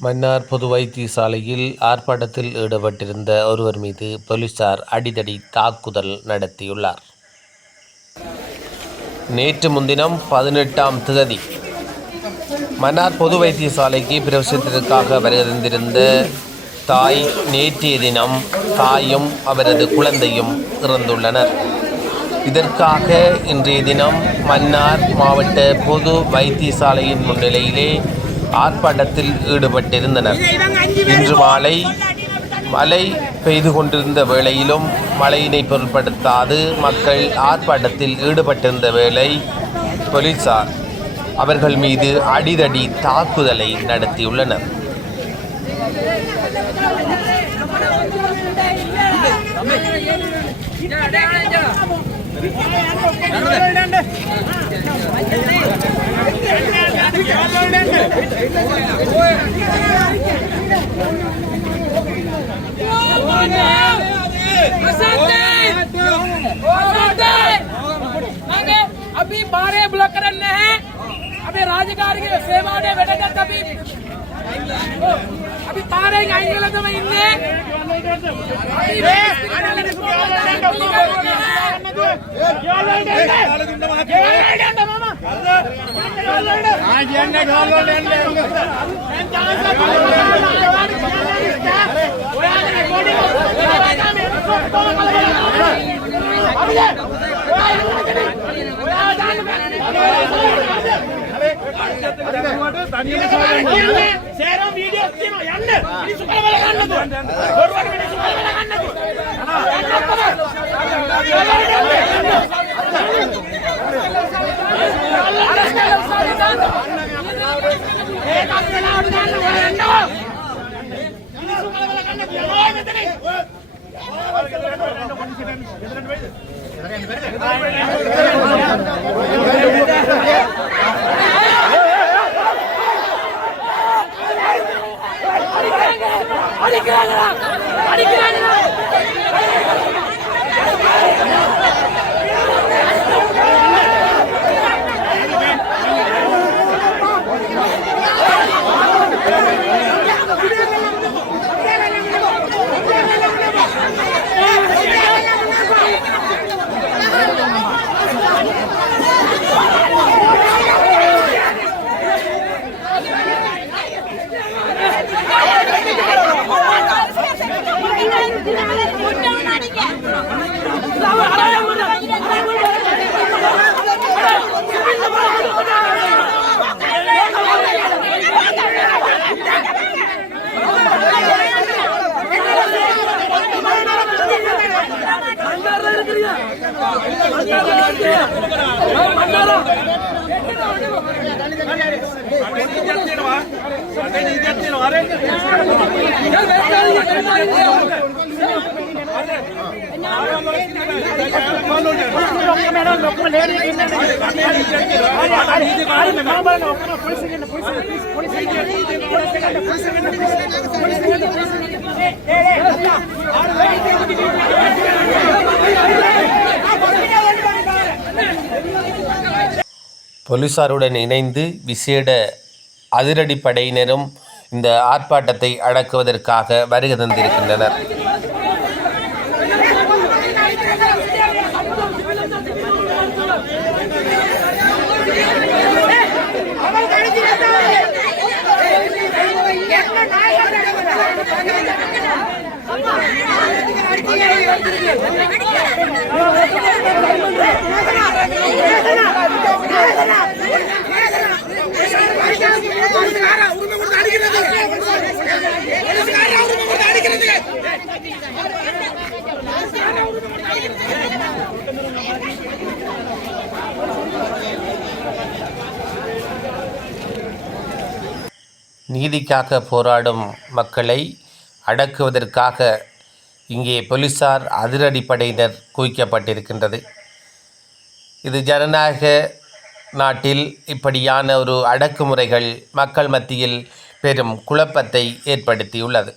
மன்னார் பொது வைத்தியசாலையில் ஆர்ப்பாட்டத்தில் ஈடுபட்டிருந்த ஒருவர் மீது போலீசார் அடிதடி தாக்குதல் நடத்தியுள்ளார். நேற்று முன்தினம் 18ஆம் தேதி மன்னார் பொது வைத்தியசாலைக்கு பிரவேசத்திற்காக வருகின்றிருந்த தாய் நேற்றைய தினம் தாயும் அவரது குழந்தையும் இறந்துள்ளனர். இதற்காக இன்றைய தினம் மன்னார் மாவட்ட பொது வைத்தியசாலையின் முன்னிலையிலே ஆர்ப்பாட்டத்தில் ஈடுபட்டிருந்தனர். இன்று மாலை மழை பெய்து கொண்டிருந்த வேளையிலும் மழையினை பொருட்படுத்தாது மக்கள் ஆர்ப்பாட்டத்தில் ஈடுபட்டிருந்த வேளை போலீசார் அவர்கள் மீது அடிதடி தாக்குதலை நடத்தியுள்ளனர். अभी 12 ब्लॉक करने हैं अभी राजगार के सेवा ने बैठेगा कभी अभी तारे आएंगे लगे मैं इनने போலீசாருடன் இணைந்து விசேட அதிரடிப்படையினரும் இந்த ஆர்ப்பாட்டத்தை அடக்குவதற்காக வருகை தந்திருக்கின்றனர். நீதிக்காக போராடும் மக்களை அடக்குவதற்காக இங்கே போலீசார் அதிரடிப்படையினர் குவிக்கப்பட்டிருக்கின்றது. இது ஜனநாயக நாட்டில் இப்படியான ஒரு அடக்குமுறைகள் மக்கள் மத்தியில் பெரும் குழப்பத்தை ஏற்படுத்தியுள்ளது.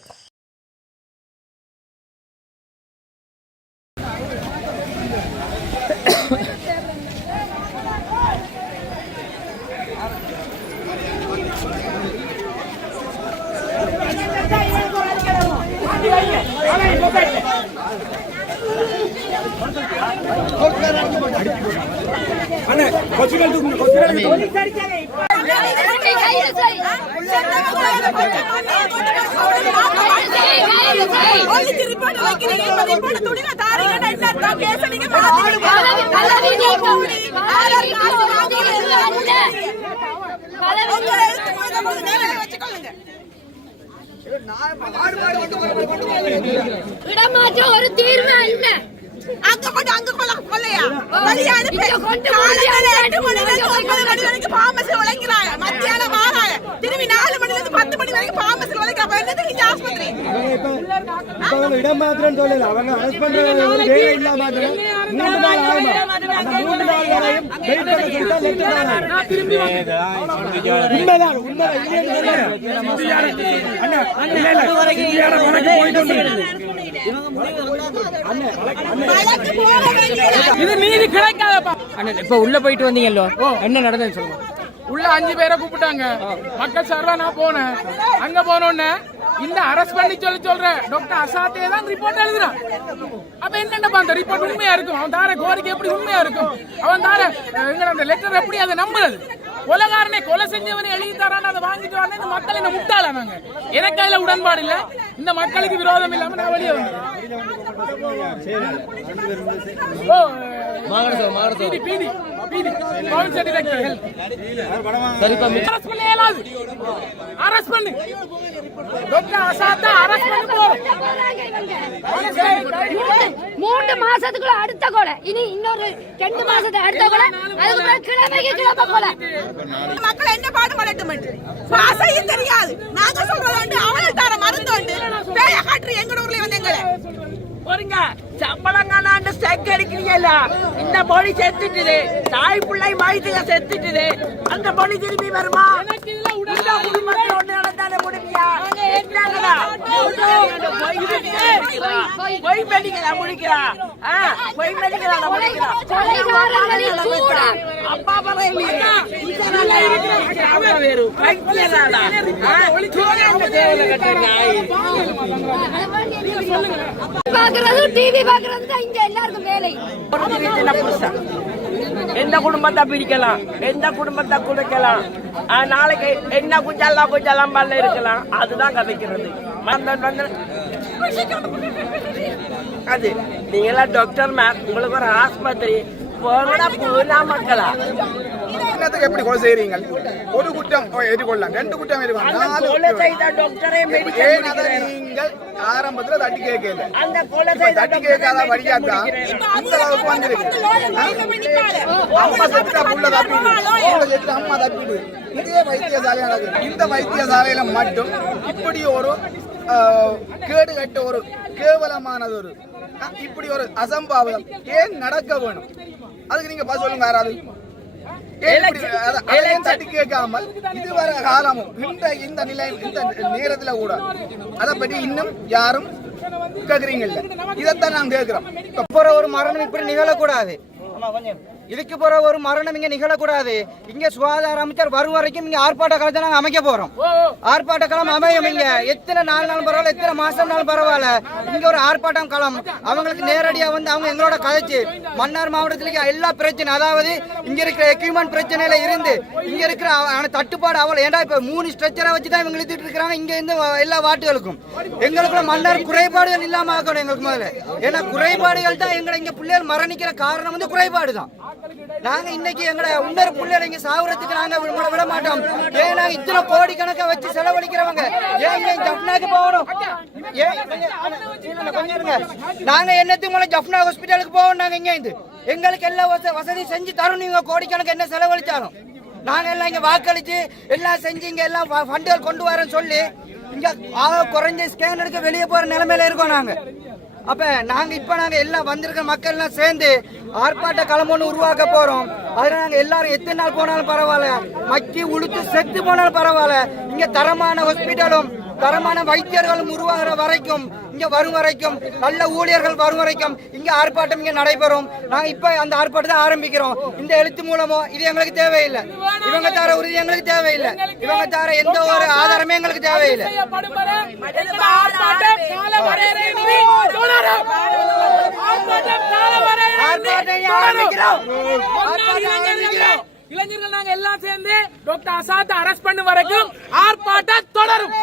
இடமாற்றம் ஒரு தீர்வு அல்ல. அங்க கொள்ள கொள்ளையா கல்யாண காலையில 8 மணில இருந்து 9 மணி வரைக்கும் பாமசில உழைக்கிறாங்க. மத்தியானம் வாராங்க. திரும்பி 4 மணில இருந்து 10 மணி வரைக்கும் பாமசில உழைக்கிறாங்க. அப்ப என்னது இங்க ஆஸ்பத்திரி? இப்ப இடம் மாத்திரம் சொல்லல. அவங்க அரெஸ்ட் பண்ற ஒரு வேலை இல்ல மாத்திரம் 3 நாள் ஆகுமா? அந்த 3 நாள் வரையும் வெயிட் பண்ண சொல்லிட்டா லெட்டர் நான் திரும்பி உண்மைதான் உண்மை இல்லைன்னு சொல்றேன். அண்ணா இல்ல இல்ல வரைக்கும் போயிட்டு இது நீதி கிடைக்காதப்பா. இப்ப உள்ள போயிட்டு வந்தீங்கல்ல, என்ன நடந்ததுன்னு சொல்லுங்க. உள்ள 5 பேரை கூப்பிட்டாங்க. மக்கள் சார்பா நான் போனேன். அங்க போனோன்னு இந்த அரெஸ்ட் பண்ணி சொல்ற டாக்டர் அசாத்தே தான் ரிப்போர்ட் எழுதுறான். அப்ப என்னப்பா அந்த ரிப்போர்ட் உண்மையா இருக்கும்? அவன் தார கோரிக்கை எப்படி உண்மையா இருக்கும்? அவன் தார அந்த லெட்டர் எப்படி அதை நம்புறது? கொலைகாரனை கொலை செஞ்சவனை எழுதி தரான்னு அதை வாங்கிட்டு வரணும். இந்த மக்கள் என்ன முட்டாளானாங்க. எனக்கு அதுல உடன்பாடு இல்ல. இந்த மக்களுக்கு விரோதம் இல்லாம நான் வெளியே வந்தேன். அரஸ்ட் பண்ணு டாக்டர் அசாத்தா அரஸ்ட் பண்ணு போறோம். 3 மாசத்துக்குள்ள அடுத்த கொலை, இனி இன்னொரு 2 மாசத்துக்கு அடுத்த கொலை, அதுக்கு கிழமைக்கு கிழமை கொலை. மக்கள் என்ன பாடுபடட்டும் பாசையும் தெரியாது. நாங்க சொல்றது அவள் தர மருந்து பேய காற்று எங்க ஊர்ல வந்து எங்களை ஒருங்க சம்பளங்கான ஸ்டெக் அடிக்கிறீங்கல்ல. இந்த பொடி செத்துட்டுது, தாய் பிள்ளை வயிற்றுல செத்துட்டுது. அந்த பொடி திரும்பி வருமா? குடும்பத்தில் ஒண்ணு நடந்தாலே முடியா? பொய் மெடிக்கலா முடிக்கிறா? பொய் மெடிக்கலா முடிக்கிறா? அப்பா பரவாயில்லையா? டிவி பாக்குறது தான் இங்க எல்லாருக்கும் வேலை. எந்த குடும்பத்தை பிரிக்கலாம், எந்த குடும்பத்தை குறைக்கலாம், நாளைக்கு என்ன குஞ்சலாம் பல்ல இருக்கலாம். அதுதான் கதைக்கிறது. அது நீங்களா டாக்டர் மேம், உங்களுக்கு ஒரு ஆஸ்பத்திரி போனா மக்களா எப்படி கொலை செய்றீங்க? ஒரு குற்றம் ஏற்றுக்கொள்ளலாம், 2 குற்றம் நீங்கள் ஆரம்பத்துல தட்டி கேட்கல. தட்டி கேட்காத வழியாத்தா இந்த அளவுக்கு வந்திருக்கு. அம்மா செத்துட்டா புள்ள தப்பிடு, அம்மா தப்பிடு. இதே வைத்தியசாலை நடக்குது. இந்த வைத்தியசாலையில மட்டும் இப்படி ஒரு கேடு கட்ட ஒரு கேவலமானது ஒரு இப்படி ஒரு அசம்பாவிதம் ஏன் நடக்க வேணும்? அதுக்கு நீங்க பதில் சொல்லுங்க. யாராவது தட்டி கேட்காமல் இதுவரை காலமும் இந்த நிலை இந்த நேரத்துல கூட அதை பற்றி இன்னும் யாரும் கேக்குறீங்க இல்ல. இதைத்தான் நாங்க கேட்கிறோம். போற ஒரு மரணம் இப்படி நிகழக்கூடாது. இதுக்கு போற ஒரு மரணம் இங்க நிகழக்கூடாது. இங்க சுகாதார அமைச்சர் வரும் வரைக்கும் இங்க ஆர்ப்பாட்ட களத்தை நாங்க அமைக்க போறோம். ஆர்ப்பாட்ட களம் அமையும். இங்க எத்தனை நாள் பரவாயில்ல, எத்தனை மாசம் பரவாயில்ல, இங்க ஒரு ஆர்ப்பாட்டம் களம். அவங்களுக்கு நேரடியா வந்து அவங்க எங்களோட கதைச்சு மன்னார் மாவட்டத்திலேயே எல்லா பிரச்சனை, அதாவது இங்க இருக்கிற எக்யூப்மெண்ட் பிரச்சனையில இருந்து இங்க இருக்கிற தட்டுப்பாடு அவள். ஏன்டா இப்ப 3 ஸ்ட்ரெச்சரை வச்சுதான் இவங்க இழுத்துட்டு இருக்காங்க இங்க இருந்து எல்லா வாட்டுகளுக்கும். எங்களுக்குள்ள மன்னார் குறைபாடுகள் இல்லாம ஆகணும் எங்களுக்கு முதல்ல. ஏன்னா குறைபாடுகள் தான் எங்களை இங்க பிள்ளைகள் மரணிக்கிற காரணம் வந்து குறைபாடு தான். நாங்க இன்னைக்கு எங்களை இன்னொரு பிள்ளைகளை இங்க சாவுறதுக்கு நாங்க விட மாட்டோம். ஏன்னா இத்தனை கோடி கணக்கை வச்சு செலவழிக்கிறவங்க ஏன் ஜப்னாக்கு போகணும்? நாங்க என்னத்துக்கு மூலம் ஜப்னா ஹாஸ்பிட்டலுக்கு போவோம். நாங்க இங்க இருந்து எங்களுக்கு எல்லா வசதி செஞ்சு தரும். நீங்க கோடிக்கணக்கு என்ன செலவழிச்சாலும் நாங்க எல்லாம் இங்க வாக்களிச்சு எல்லாம் செஞ்சு இங்க எல்லாம் ஃபண்டுகள் கொண்டு வரேன்னு சொல்லி இங்க குறைஞ்ச ஸ்கேன் எடுக்க வெளியே போற நிலைமையில இருக்கோம் நாங்க. அப்ப நாங்க எல்லாம் வந்திருக்க மக்கள் எல்லாம் சேர்ந்து ஆர்ப்பாட்ட களம் ஒன்று உருவாக்க போறோம். அதுல நாங்க எல்லாரும் எத்தனை நாள் போனாலும் பரவாயில்ல, மக்கி உளுத்து செத்து போனாலும் பரவாயில்ல, இங்க தரமான ஹாஸ்பிட்டலும் தரமான வைத்தியர்களும் உருவாகிற வரைக்கும், இங்க வரும் வரைக்கும், நல்ல ஊழியர்கள் வரும் வரைக்கும் இங்க ஆர்ப்பாட்டம் இங்க நடைபெறும். நாங்க இப்ப அந்த ஆர்ப்பாட்டத்தை ஆரம்பிக்கிறோம். இந்த எழுத்து மூலமோ இது எங்களுக்கு தேவையில்லை, இவங்க தர உறுதி எங்களுக்கு தேவையில்லை, இவங்க தர எந்த ஒரு ஆதாரமே எங்களுக்கு தேவையில்லை. இளைஞர்கள் நாங்க எல்லாம் சேர்ந்து டாக்டர் அசாத் அரெஸ்ட் பண்ண வரைக்கும் ஆர்ப்பாட்டம் தொடரும்.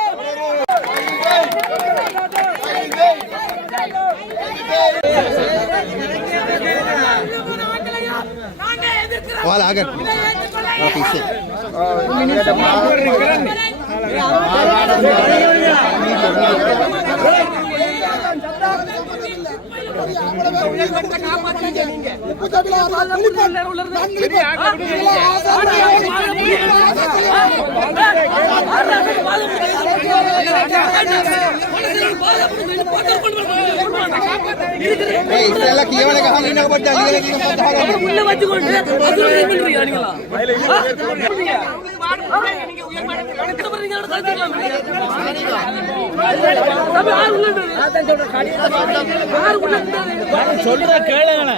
சொல்ற கேளுங்க.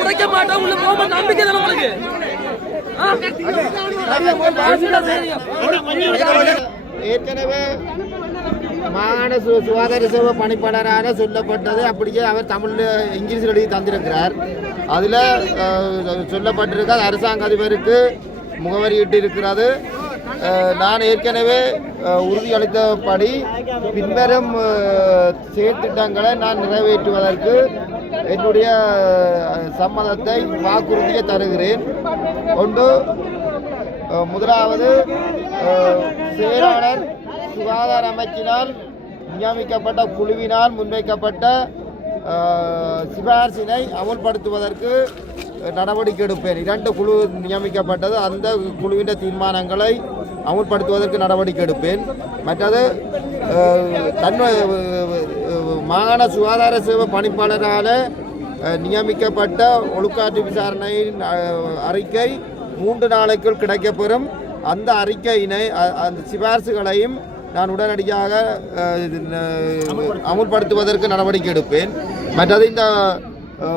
உடைக்க மாட்டோம், உள்ள போக நம்பிக்கை தானே உங்களுக்கு. ஏற்கனவே மாகாண சுகாதார சேவை பணிப்பாளராக சொல்லப்பட்டது அப்படியே அவர் தமிழில் இங்கிலீஷில் எழுதி தந்திருக்கிறார். அதில் சொல்லப்பட்டிருக்காது அரசாங்க அதிபருக்கு முகவரியிட்டு இருக்கிறது. நான் ஏற்கனவே உறுதியளித்தபடி பின்வரும் செயற்திட்டங்களை நான் நிறைவேற்றுவதற்கு என்னுடைய சம்மதத்தை வாக்குறுதியை தருகிறேன். ஒன்று, முதலாவது செயலாளர் சுகாதார அமைச்சினால் நியமிக்கப்பட்ட குழுவினால் முன்வைக்கப்பட்ட சிபாரிசினை அமுல்படுத்துவதற்கு நடவடிக்கை எடுப்பேன். 2 குழு நியமிக்கப்பட்டது, அந்த குழுவின் தீர்மானங்களை அமுல்படுத்துவதற்கு நடவடிக்கை எடுப்பேன். மற்றது மாகாண சுகாதார சேவை பணிப்பாளரால் நியமிக்கப்பட்ட ஒழுக்காற்று விசாரணையின் அறிக்கை 3 நாளைக்குள் கிடைக்கப்பெறும். அந்த அறிக்கையினை அந்த சிபாரிசுகளையும் நான் உடனடியாக அமுல்படுத்துவதற்கு நடவடிக்கை எடுப்பேன். மற்றது இந்த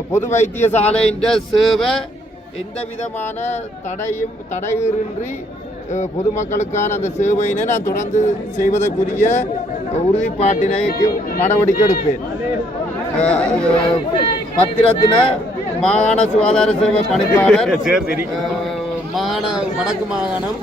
பொது வைத்தியசாலையின் சேவை எந்த விதமான தடையின்றி பொதுமக்களுக்கான அந்த சேவையினை நான் தொடர்ந்து செய்வதற்குரிய உறுதிப்பாட்டினைக்கு நடவடிக்கை எடுப்பேன். பத்திரத்தின மாகாண சுகாதார சேவை பணிப்பாளர் வடக்கு மாகாணம்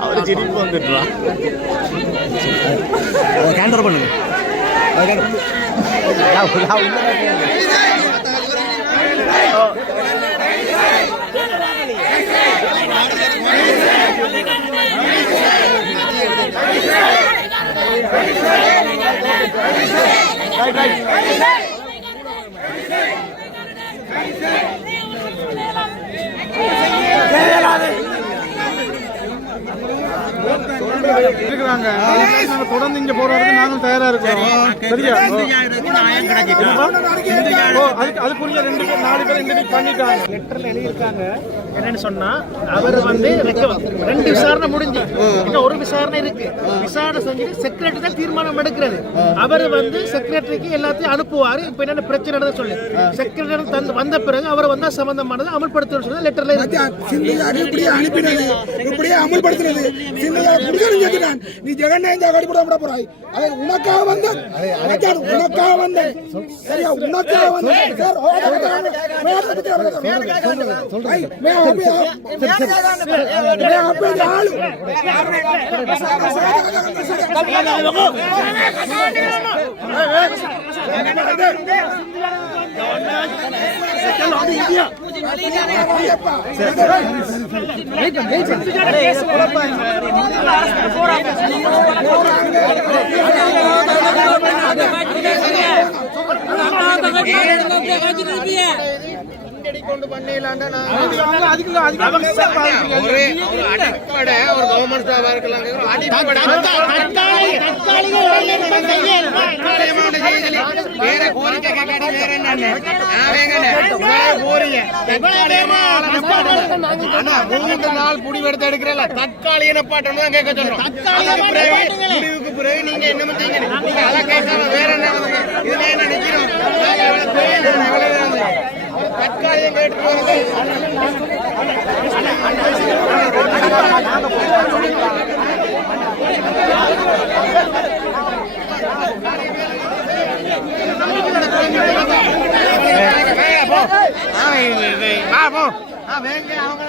தொடர்ந்து இங்க போறதுக்கு நாங்கள் தயாரா இருக்கிறோம். சரியா? அதுக்குள்ள 4 பேர் இன்டர்வியூ பண்ணிட்டாங்க. லெட்டர்ல எழுதியிருக்காங்க என்னன்னு சொன்னா, அவர் வந்து 2 விசாரணை முடிஞ்சு இன்னும் ஒரு விசாரணை இருக்கு. விசாரணை செஞ்சுட்டு செக்ரட்டரி தான் தீர்மானம் எடுக்கிறது. அவர் வந்து செக்ரட்டரிக்கு எல்லாத்தையும் அனுப்புவாரு. இப்ப என்ன பிரச்சனை சொல்லி செக்ரட்டரி வந்த பிறகு அவர் வந்தா சம்பந்தமானது அமல்படுத்த சொல்லி லெட்டர்ல அமல்படுத்துறது நீ ஜெகநாயகம் ஜாகடி போட போறாய். அதை உனக்காக வந்தேன், உனக்காக வந்தேன், சரியா? உனக்காக வந்தேன். அடிக்கடி கொண்டு பண்ணலாம்டா நான் ஒரு அடிப்படை ஒரு கவர்மெண்ட் ஸ்டாஃபா இருக்கலாம் வேற கோரிக்கை கேட்காடி வேற என்ன மூன்று நாள் முடிவெடுத்து எடுக்கிறல தற்காலிக நிப்பாட்டம் தான் கேட்க சொல்றோம். முடிவுக்கு பிறகு நீங்க என்ன பண்றீங்க? நீங்க அதை கேட்காம வேற என்ன இதுல என்ன நிக்கிறோம்? தற்காலிகம் கேட்டு வேங்க அவங்க